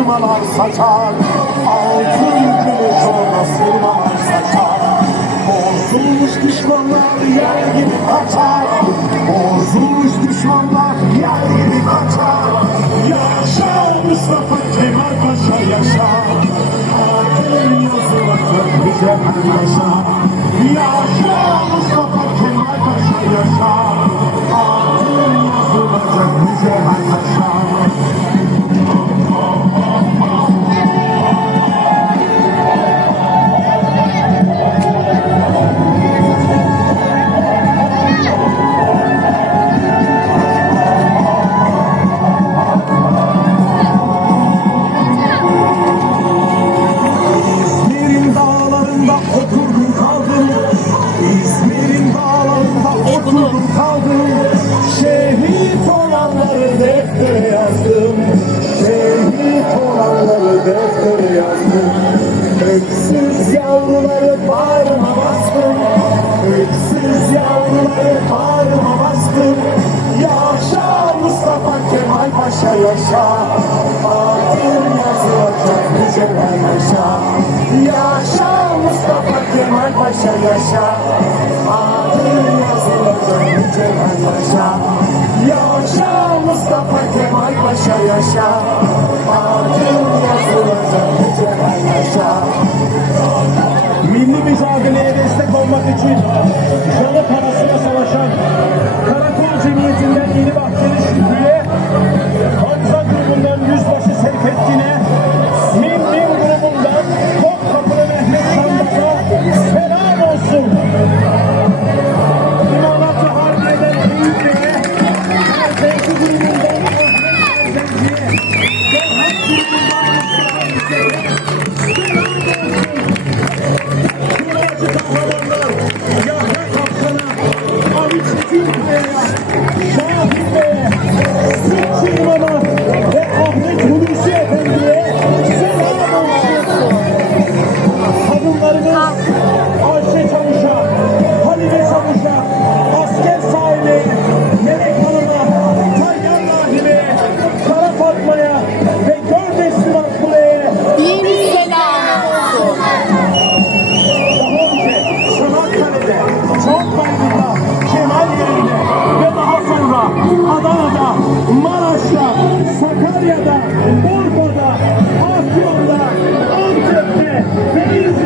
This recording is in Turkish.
sırmalar saçar Altın güneş ona sırmalar saçar. Bozulmuş düşmanlar yer gibi kaçar. Bozulmuş düşmanlar yer gibi kaçar. Yaşa Mustafa Kemal Paşa yaşa Adın yazılacak bize yaşa Yaşa Mustafa Kemal Paşa yaşa Adın yazılacak bize yaşa oturdum kaldım. Şehit olanları deftere yazdım. Şehit olanları deftere yazdım. Öksüz yavruları bağrıma bastım. Öksüz yavruları bağrıma bastım. Yaşa Mustafa Kemal Paşa yaşa. Adın yazılacak mücevher yaşa Yaşa Mustafa Kemal Paşa yaşa Ankara'da, Bolu'da, Afyon'da, Antep'te ve İzmir'de